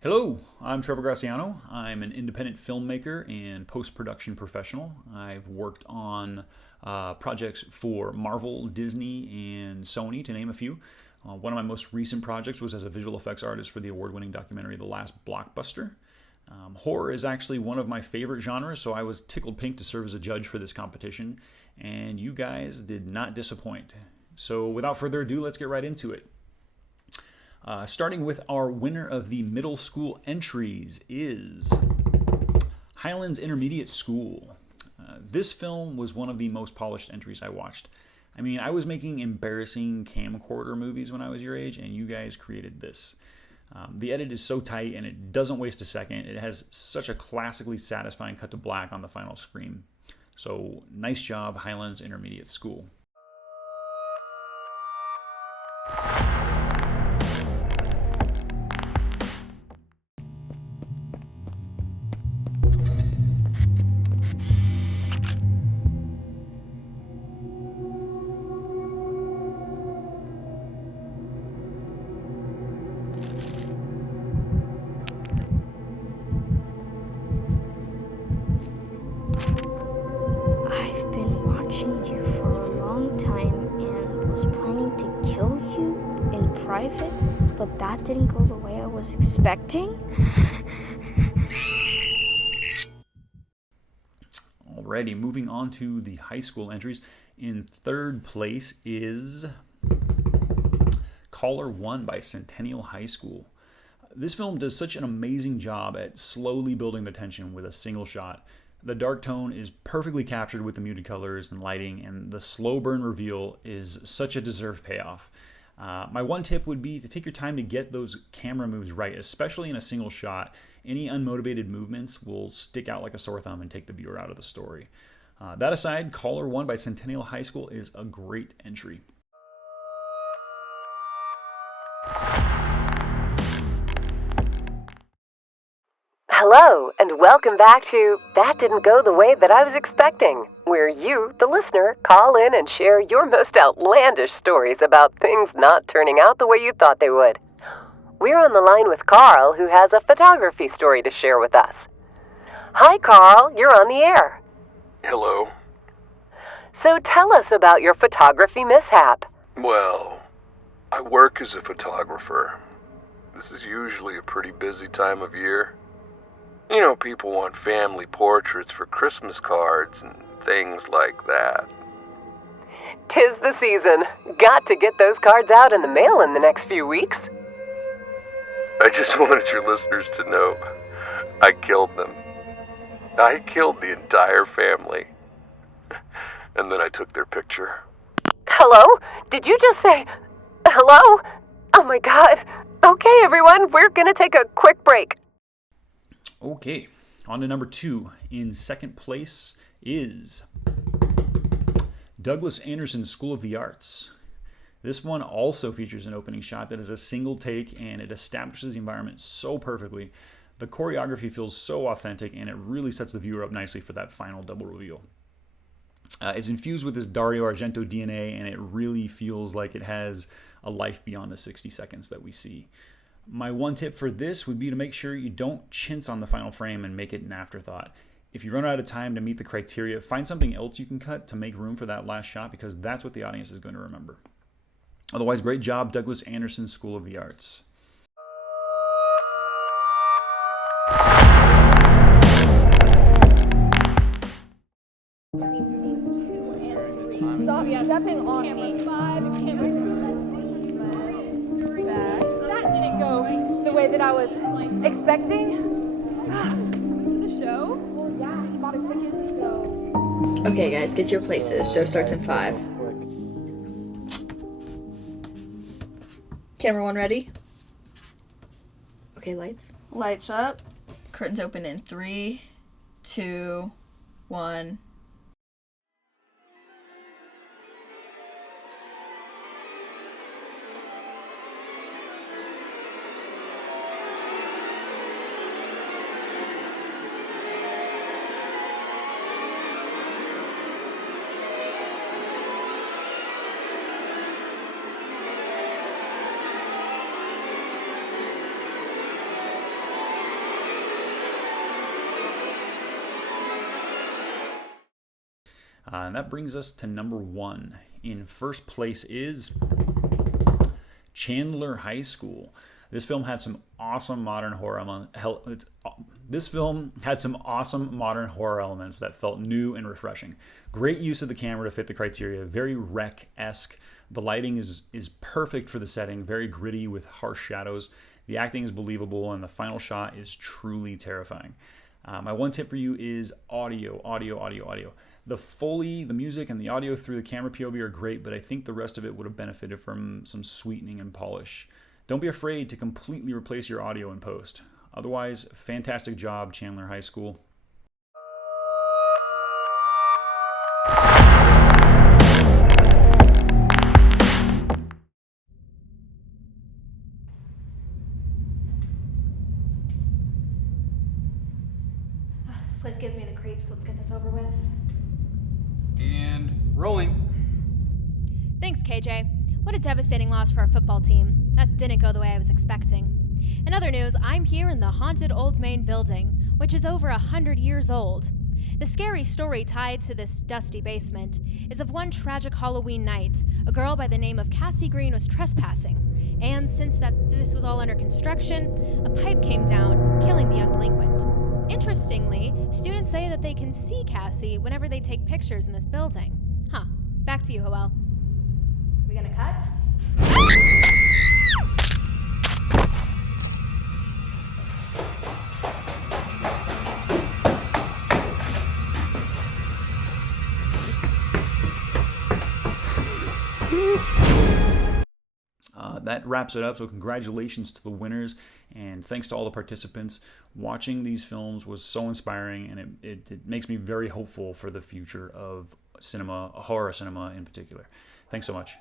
Hello, I'm Trevor Graciano. I'm an independent filmmaker and post-production professional. I've worked on projects for Marvel, Disney, and Sony, to name a few. One of my most recent projects was as a visual effects artist for the award-winning documentary The Last Blockbuster. Horror is actually one of my favorite genres, so I was tickled pink to serve as a judge for this competition, and you guys did not disappoint. So without further ado, let's get right into it. Starting with our winner of the middle school entries is Highlands Intermediate School. This film was one of the most polished entries I watched. I mean, I was making embarrassing camcorder movies when I was your age, and you guys created this. The edit is so tight, and it doesn't waste a second. It has such a classically satisfying cut to black on the final screen. So, nice job, Highlands Intermediate School. I've been watching you for a long time and was planning to kill you in private, but that didn't go the way I was expecting. Alrighty, moving on to the high school entries. In third place is Caller 1 by Centennial High School. This film does such an amazing job at slowly building the tension with a single shot. The dark tone is perfectly captured with the muted colors and lighting, and the slow burn reveal is such a deserved payoff. My one tip would be to take your time to get those camera moves right, especially in a single shot. Any unmotivated movements will stick out like a sore thumb and take the viewer out of the story. That aside, Caller 1 by Centennial High School is a great entry. Hello, and welcome back to That Didn't Go the Way That I Was Expecting, where you, the listener, call in and share your most outlandish stories about things not turning out the way you thought they would. We're on the line with Carl, who has a photography story to share with us. Hi, Carl, you're on the air. Hello. So tell us about your photography mishap. Well, I work as a photographer. This is usually a pretty busy time of year. You know, people want family portraits for Christmas cards and things like that. 'Tis the season. Got to get those cards out in the mail in the next few weeks. I just wanted your listeners to know I killed them. I killed the entire family. And then I took their picture. Hello? Did you just say hello? Oh my God. Okay, everyone, we're gonna take a quick break. Okay, on to number 2. In second place is Douglas Anderson's School of the Arts. This one also features an opening shot that is a single take, and it establishes the environment so perfectly. The choreography feels so authentic, and it really sets the viewer up nicely for that final double reveal. It's infused with this Dario Argento DNA, and it really feels like it has a life beyond the 60 seconds that we see. My one tip for this would be to make sure you don't chintz on the final frame and make it an afterthought. If you run out of time to meet the criteria, find something else you can cut to make room for that last shot, because that's what the audience is going to remember. Otherwise, great job, Douglas Anderson's School of the Arts. Stop stepping on me. That didn't go the way that I was expecting. The show? Well, yeah, he bought a ticket, so... Okay, guys, get your places. Show starts in 5. Camera 1 ready? Okay, lights. Lights up. Curtains open in 3, 2, 1. And that brings us to number 1. In first place is Chandler High School. This film had some awesome modern horror elements. That felt new and refreshing. Great use of the camera to fit the criteria. Very Rec-esque. The lighting is perfect for the setting. Very gritty with harsh shadows. The acting is believable, and the final shot is truly terrifying. My one tip for you is audio. The Foley, the music, and the audio through the camera POV are great, but I think the rest of it would have benefited from some sweetening and polish. Don't be afraid to completely replace your audio in post. Otherwise, fantastic job, Chandler High School. This place gives me the creeps. Let's get this over with. And rolling. Thanks, KJ. What a devastating loss for our football team. That didn't go the way I was expecting. In other news, I'm here in the haunted old main building, which is over 100 years old. The scary story tied to this dusty basement is of one tragic Halloween night. A girl by the name of Cassie Green was trespassing, and since this was all under construction, a pipe came down, killing the young delinquent. Interestingly, students say that they can see Cassie whenever they take pictures in this building. Huh. Back to you, Hoel. We gonna cut? That wraps it up, so congratulations to the winners, and thanks to all the participants. Watching these films was so inspiring, and it makes me very hopeful for the future of cinema, horror cinema in particular. Thanks so much.